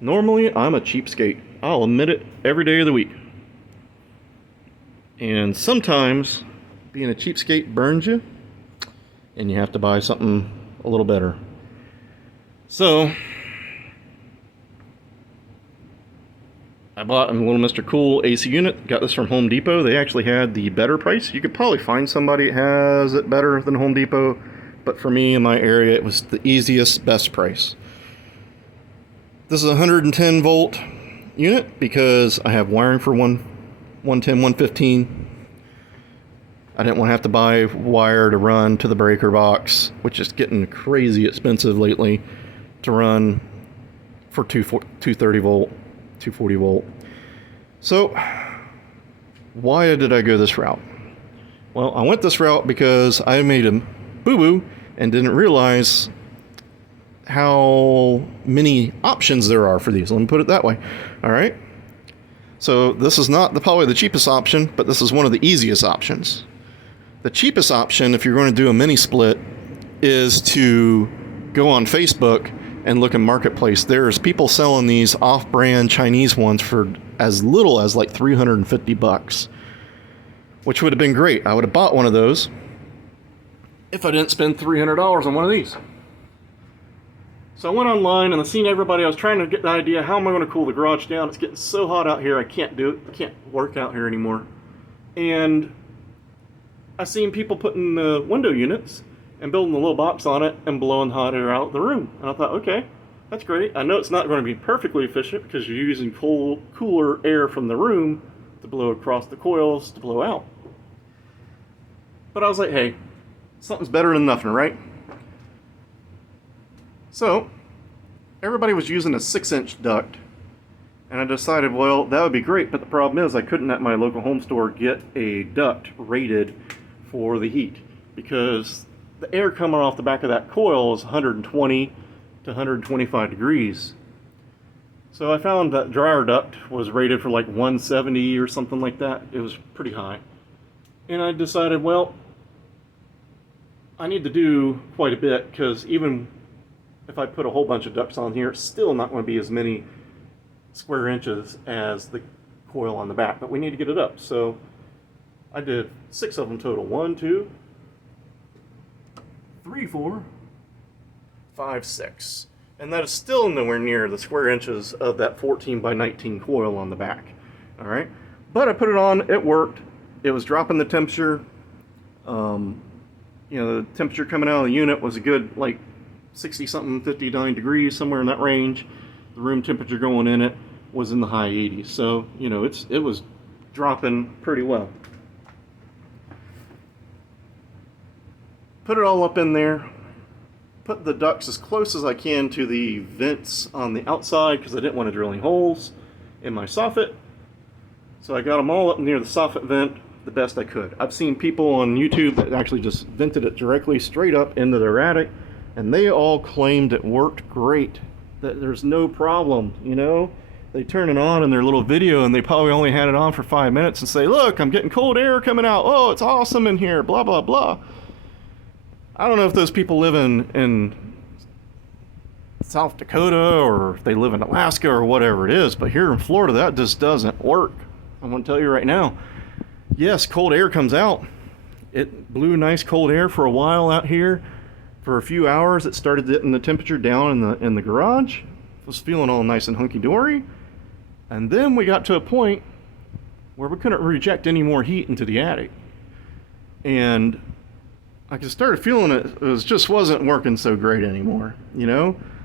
Normally, I'm a cheapskate. I'll admit it every day of the week. And sometimes, being a cheapskate burns you, and you have to buy something a little better. So, I bought a little Mr. Cool AC unit. Got this from Home Depot. They actually had the better price. You could probably find somebody that has it better than Home Depot. But for me, in my area, it was the easiest, best price. This is a 110 volt unit because I have wiring for 110, 115. I didn't want to have to buy wire to run to the breaker box, which is getting crazy expensive lately to run for 230 volt, 240 volt. So why did I go this route? Well, I went this route because I made a boo-boo and didn't realize how many options there are for these. Let me put it that way. All right. So this is not probably the cheapest option, but this is one of the easiest options. The cheapest option, if you're going to do a mini split, is to go on Facebook and look in Marketplace. There's people selling these off-brand Chinese ones for as little as like $350, which would have been great. I would have bought one of those if I didn't spend $300 on one of these. So I went online and I seen everybody. I was trying to get the idea, how am I going to cool the garage down? It's getting so hot out here, I can't do it. I can't work out here anymore. And I seen people putting window units and building a little box on it and blowing hot air out of the room. And I thought, okay, that's great. I know it's not going to be perfectly efficient because you're using cooler air from the room to blow across the coils to blow out. But I was like, hey, something's better than nothing, right? So, everybody was using a 6-inch duct, and I decided, well, that would be great, but the problem is I couldn't at my local home store get a duct rated for the heat, because the air coming off the back of that coil is 120 to 125 degrees. So I found that dryer duct was rated for like 170 or something like that. It was pretty high. And I decided, well, I need to do quite a bit, because even if I put a whole bunch of ducts on here, it's still not going to be as many square inches as the coil on the back, but we need to get it up. So I did 6 of them total. 1, 2, 3, 4, 5, 6. And that is still nowhere near the square inches of that 14 by 19 coil on the back. All right, but I put it on, it worked. It was dropping the temperature. The temperature coming out of the unit was a good, like, 60 something, 59 degrees, somewhere in that range. The room temperature going in it was in the high 80s. So, it was dropping pretty well. Put it all up in there. Put the ducts as close as I can to the vents on the outside because I didn't want to drill any holes in my soffit. So I got them all up near the soffit vent the best I could. I've seen people on YouTube that actually just vented it directly straight up into their attic, and they all claimed it worked great, that there's no problem. They turn it on in their little video and they probably only had it on for 5 minutes and say, look, I'm getting cold air coming out, oh, it's awesome in here, blah blah blah. I don't know if those people live in South Dakota or if they live in Alaska or whatever it is, but here in Florida that just doesn't work. I'm going to tell you right now, yes, cold air comes out. It blew nice cold air for a while out here. For a few hours, it started getting the temperature down in the garage. Was feeling all nice and hunky-dory. And then we got to a point where we couldn't reject any more heat into the attic. And I just started feeling just wasn't working so great anymore.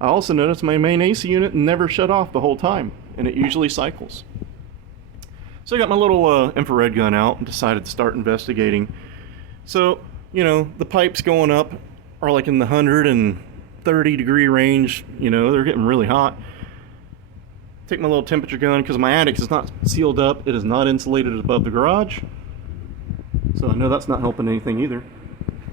I also noticed my main AC unit never shut off the whole time, and it usually cycles. So I got my little infrared gun out and decided to start investigating. So, the pipes going up are like in the 130 degree range. They're getting really hot. Take my little temperature gun, because my attic is not sealed up. It is not insulated above the garage. So I know that's not helping anything either.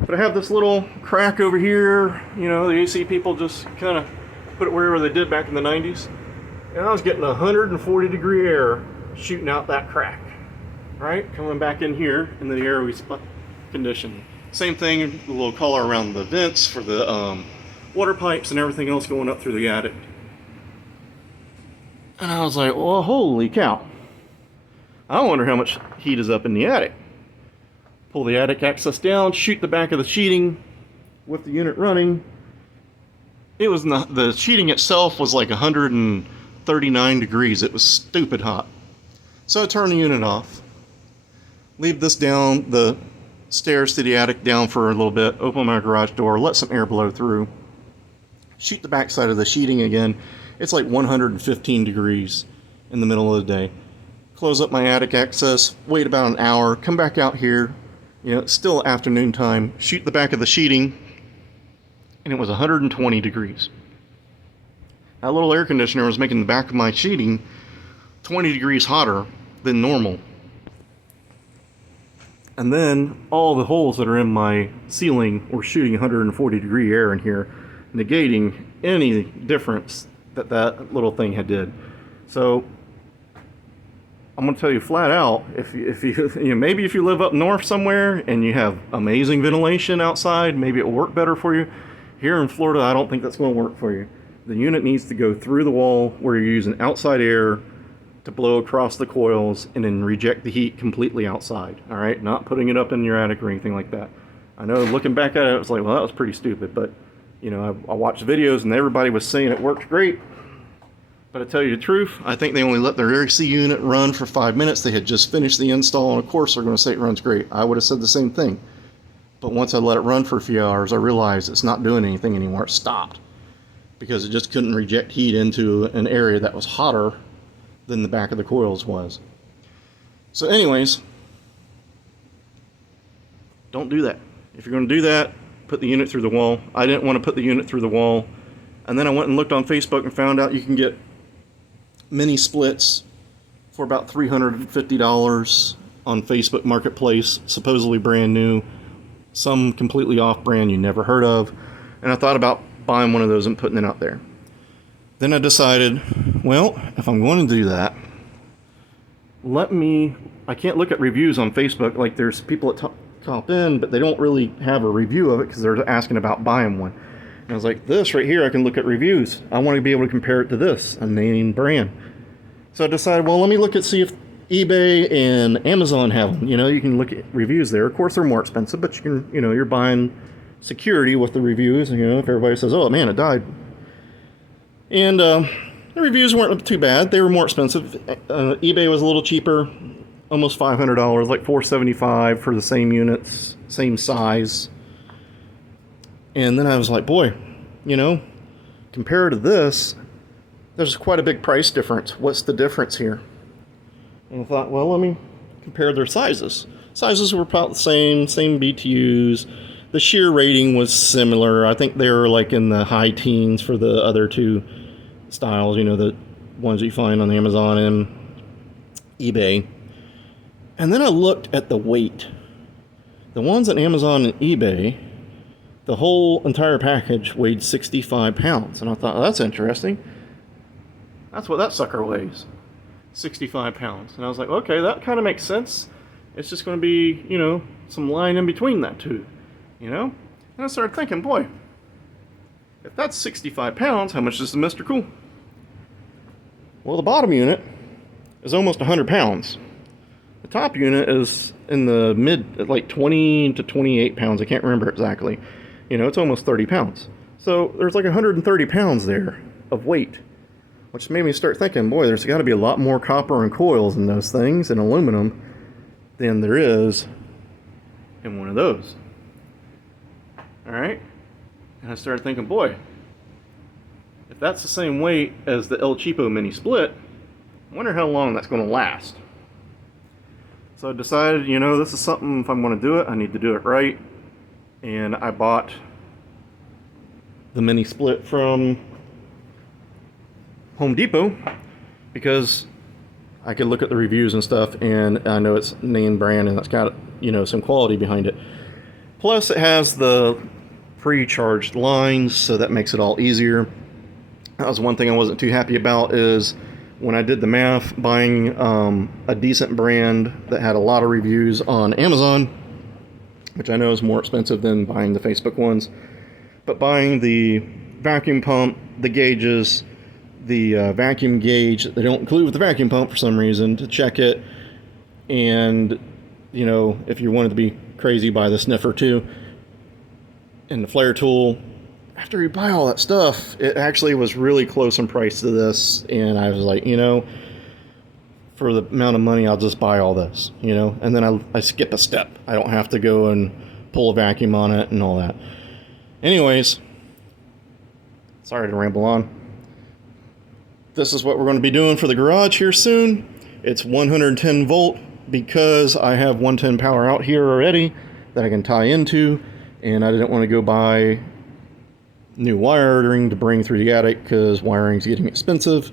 But I have this little crack over here. The AC people just kind of put it wherever they did back in the 90s. And I was getting 140 degree air shooting out that crack. Right? Coming back in here in the air we split condition. Same thing, a little color around the vents for the water pipes and everything else going up through the attic. And I was like, well, holy cow. I wonder how much heat is up in the attic. Pull the attic access down, shoot the back of the sheeting with the unit running. It was not, the sheeting itself was like 139 degrees. It was stupid hot. So I turned the unit off. Leave this down, the stairs to the attic down for a little bit, open my garage door, let some air blow through. Shoot the back side of the sheeting again. It's like 115 degrees in the middle of the day. Close up my attic access, wait about an hour, come back out here, it's still afternoon time, shoot the back of the sheeting, and it was 120 degrees. That little air conditioner was making the back of my sheeting 20 degrees hotter than normal. And then all the holes that are in my ceiling were shooting 140 degree air in here, negating any difference that little thing had did. So I'm going to tell you flat out, if you maybe if you live up north somewhere and you have amazing ventilation outside, maybe it will work better for you. Here in Florida, I don't think that's going to work for you. The unit needs to go through the wall where you're using outside air to blow across the coils and then reject the heat completely outside. All right, not putting it up in your attic or anything like that. I know looking back at it, it was like, well, that was pretty stupid, but I watched videos and everybody was saying it worked great. But to tell you the truth, I think they only let their AC unit run for 5 minutes. They had just finished the install, and of course they're going to say it runs great. I would have said the same thing. But once I let it run for a few hours, I realized it's not doing anything anymore. It stopped because it just couldn't reject heat into an area that was hotter than the back of the coils was. So anyways, don't do that. If you're going to do that, put the unit through the wall. I didn't want to put the unit through the wall. And then I went and looked on Facebook and found out you can get mini splits for about $350 on Facebook Marketplace, supposedly brand new, some completely off brand you never heard of. And I thought about buying one of those and putting it out there. Then I decided, well, if I'm going to do that, I can't look at reviews on Facebook. Like, there's people that top in, but they don't really have a review of it because they're asking about buying one. And I was like, this right here, I can look at reviews. I want to be able to compare it to this, a name brand. So I decided, well, let me look at, see if eBay and Amazon have them. You can look at reviews there. Of course, they're more expensive, but you can, you're buying security with the reviews. And, if everybody says, oh man, it died. And the reviews weren't too bad. They were more expensive. eBay was a little cheaper, almost $500, like $475 for the same units, same size. And then I was like, boy, compared to this, there's quite a big price difference. What's the difference here? And I thought, well, let me compare their sizes. Sizes were about the same BTUs. The shear rating was similar. I think they were like in the high teens for the other two styles, the ones you find on Amazon and eBay. And then I looked at the weight. The ones on Amazon and eBay, the whole entire package weighed 65 pounds. And I thought, oh, that's interesting. That's what that sucker weighs, 65 pounds. And I was like, okay, that kind of makes sense. It's just going to be, some line in between that two, And I started thinking, boy, if that's 65 pounds, how much is the Mr. Cool? Well, the bottom unit is almost 100 pounds. The top unit is in the mid, like 20 to 28 pounds. I can't remember exactly. It's almost 30 pounds. So there's like 130 pounds there of weight, which made me start thinking, boy, there's got to be a lot more copper and coils in those things and aluminum than there is in one of those. All right. And I started thinking, boy, if that's the same weight as the El Cheapo mini split, I wonder how long that's going to last. So I decided, this is something, if I'm going to do it, I need to do it right. And I bought the mini split from Home Depot because I could look at the reviews and stuff, and I know it's name brand and it's got, some quality behind it. Plus, it has the pre-charged lines, so that makes it all easier. That was one thing I wasn't too happy about, is when I did the math, buying a decent brand that had a lot of reviews on Amazon, which I know is more expensive than buying the Facebook ones, but buying the vacuum pump, the gauges, the vacuum gauge that they don't include with the vacuum pump for some reason to check it. And, you know, if you wanted to be crazy, buy the sniffer too. And the flare tool. After you buy all that stuff, it actually was really close in price to this. And I was like, you know, for the amount of money, I'll just buy all this, you know. And then I skip a step. I don't have to go and pull a vacuum on it and all that. Anyways, sorry to ramble on. This is what we're going to be doing for the garage here soon. It's 110 volt because I have 110 power out here already that I can tie into, and I didn't want to go buy new wiring to bring through the attic because wiring's getting expensive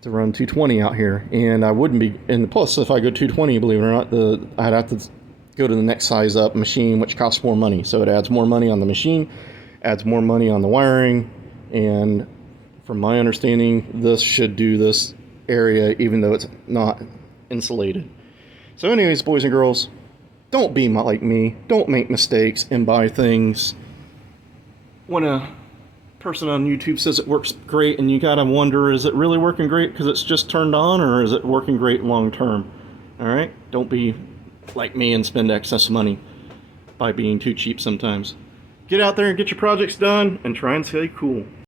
to run 220 out here. And I wouldn't be, and plus if I go 220, believe it or not, I'd have to go to the next size up machine, which costs more money. So it adds more money on the machine, adds more money on the wiring, and from my understanding, this should do this area even though it's not insulated. So anyways, boys and girls, don't be like me. Don't make mistakes and buy things when a person on YouTube says it works great and you gotta wonder, is it really working great because it's just turned on, or is it working great long term? Alright? Don't be like me and spend excess money by being too cheap sometimes. Get out there and get your projects done and try and stay cool.